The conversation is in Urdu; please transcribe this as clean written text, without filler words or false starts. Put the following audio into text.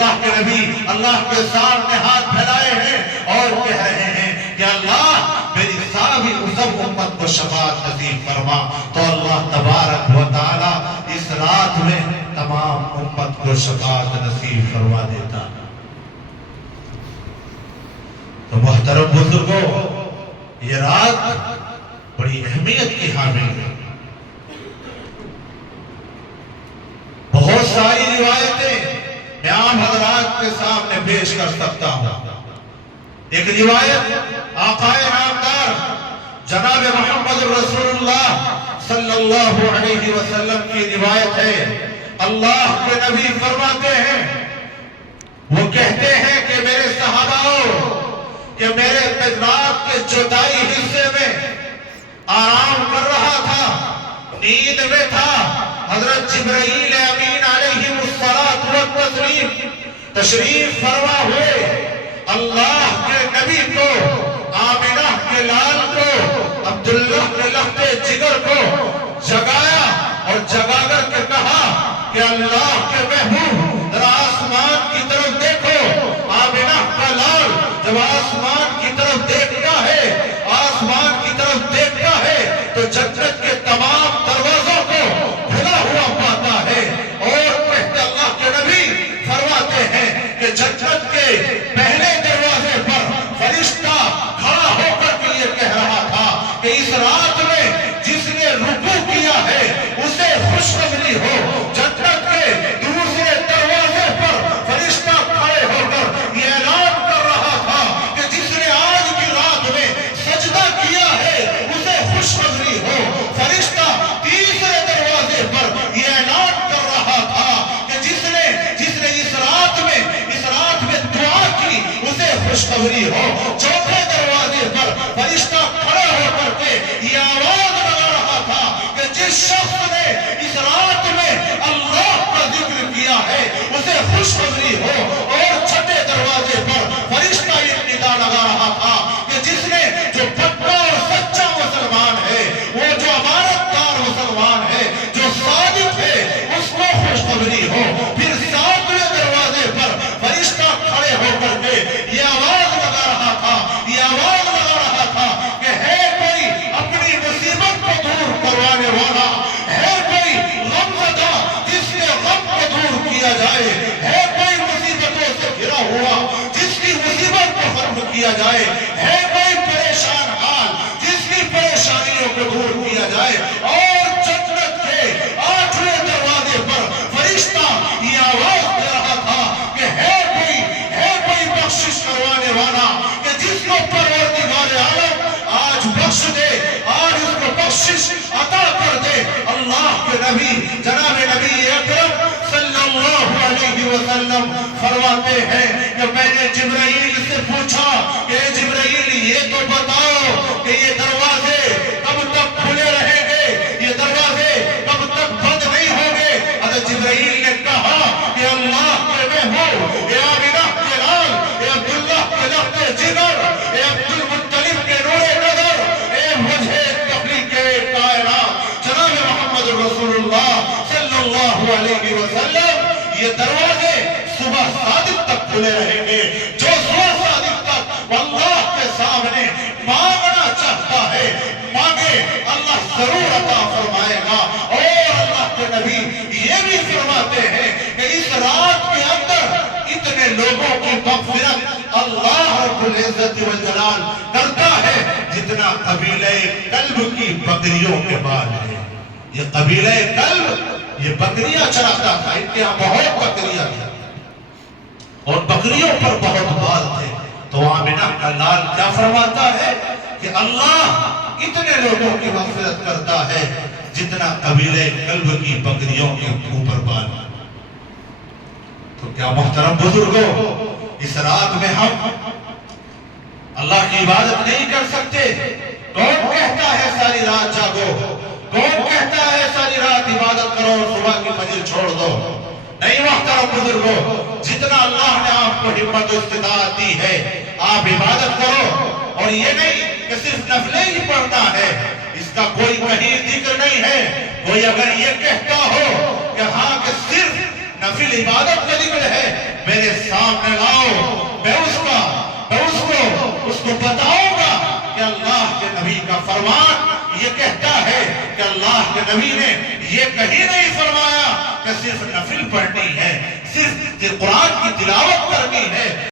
اللہ کے نبی اللہ کے سامنے ہاتھ پھیلائے ہیں اور کہہ رہے ہیں کہ اللہ میری ساری سب امت کو شفاعت نصیب فرما. تو اللہ تبارک و تعالی اس رات میں تمام امت کو شفاعت نصیب فرما دیتا. تو محترم بزرگوں، یہ رات بڑی اہمیت کی حامل ہے. بہت ساری روایتیں میں عام حضرات کے سامنے پیش کر سکتا ہوں. ایک روایت آقا نامدار جناب محمد رسول اللہ صلی اللہ علیہ وسلم کی روایت ہے. اللہ کے نبی فرماتے ہیں، وہ کہتے ہیں کہ میرے صحاباؤں، کہ میرے رات کے چوتھائی حصے میں آرام کر رہا تھا، نیند میں تھا. حضرت جبرائیل امین علیہ الصلاۃ والتسلیم تشریف فرما ہوئے اللہ کے نبی کو، آمنہ کے لال کو، عبداللہ کے لخت جگر کو جگایا اور جگا کر کے کہا کہ اللہ کے محبوب ذرا آسمان کی طرف دیکھو. آمنہ کا لال جب آسمان کی طرف دیکھتا ہے، آسمان کی طرف دیکھتا ہے تو جنت کے تمام دروازوں کو کھلا ہوا پاتا ہے. اور کہتے اللہ کے نبی فرماتے ہیں کہ جنت کے پہلے دروازے پر فرشتہ کھڑا ہو کر کے یہ کہہ رہا تھا کہ اس رات میں جس نے رکوع کیا ہے اسے خوشخبری ہو. جنت کے دوسرے دروازے پر فرشتہ کھڑے ہو کر یہ اعلان کر رہا تھا کہ جس نے آج کی رات میں سجدہ کیا ہے اسے خوشخبری ہو. فرشتہ تیسرے دروازے پر یہ اعلان کر رہا تھا کہ جس نے اس رات میں دعا کی اسے خوشخبری ہو. چوتھے دروازے پر فرشتہ کھڑا ہو کر کے یہ آواز لگا رہا تھا کہ جس شخص نے اس رات میں اللہ کا ذکر کیا ہے اسے خوشخبری ہو. اور چھٹے دروازے پر فرشتہ یہ ندا لگا رہا تھا کہ جس نے جو پکا اور سچا مسلمان ہے، وہ جو امانت دار مسلمان ہے، جو صادق ہے، اس کو خوشخبری ہو. پھر ساتویں دروازے پر فرشتہ کھڑے ہو کر کے یہ آواز لگا رہا تھا کہ ہے کوئی اپنی مصیبت کو دور کروانے والا، ہے کوئی غمزدہ جس کے غم کو دور کیا جائے، ہے کوئی مصیبتوں سے گھرا ہوا جس کی مصیبت کو ختم کیا جائے، ہے کوئی پریشان حال جس کی پریشانیوں کو دور کیا جائے. اور جنت کے 8ویں دروازے پر فرشتہ یہ آواز دے رہا تھا کہ ہے کوئی بخشش کروانے والا کہ جس کو پروردگار عالم آج بخش دے، آج اس کو بخشش عطا کر دے. اللہ کے نبی جناب نبی اکرم صلی اللہ علیہ وسلم فرماتے ہیں کہ میں نے جبرائیل سے پوچھا کہ جبرائیل یہ تو بتاؤ کہ یہ دروازے کب تک کھلے رہیں گے، یہ دروازے کب تک بند نہیں ہوں گے. حضرت جبرائیل نے کہا کہ اللہ کے محبوب، اے آمنہ کے لال، اے عبداللہ کے لخت جگر، اے عبدالمطلب کے نور نظر، اے وجہ تخلیق کائنات جناب محمد رسول اللہ صلی اللہ علیہ وسلم، یہ دروازے صبح صادق تک کھلے رہیں گے. جو صبح صادق تک اللہ کے سامنے مانگنا چاہتا ہے مانگے، اللہ ضرور عطا فرمائے گا. اور اللہ کے نبی یہ بھی فرماتے ہیں کہ اس رات کے اندر اتنے لوگوں کی مغفرت اللہ رب العزت والجلال کرتا ہے جتنا قبیلہ کلب کی بکریوں کے بال ہے. یہ قبیلہ کلب یہ بکریاں چراتا تھا، ان کے یہاں بہت بکریاں تھیں اور بکریوں پر بہت بال تھے. تو آمنہ کا لال کیا فرماتا ہے کہ اللہ اتنے لوگوں کی مغفرت کرتا ہے جتنا قبیلہ کلب کی بکریوں کے اوپر بال. تو کیا محترم بزرگوں، اس رات میں ہم اللہ کی عبادت نہیں کر سکتے؟ کون کہتا ہے ساری رات جاگو؟ کون کہتا ہے ساری رات عبادت کرو اور صبح کی فجر چھوڑ دو؟ نہیں محترم بزرگوں، جتنا اللہ نے آپ کو ہمت و استطاعت دی ہے آپ عبادت کرو. اور یہ نہیں کہ صرف نفلیں ہی پڑھنا ہے، اس کا کوئی کہیں ذکر نہیں ہے. کوئی اگر یہ کہتا ہو کہ ہاں کہ صرف نفل عبادت کا ذکر ہے میرے سامنے لاؤ، میں اس کو بتاؤں گا کہ اللہ کے نبی کا فرمان یہ کہتا ہے کہ اللہ کے نبی نے یہ کہیں نہیں فرمایا کہ صرف نفل پڑھنی ہے، صرف قرآن کی تلاوت کرنی ہے،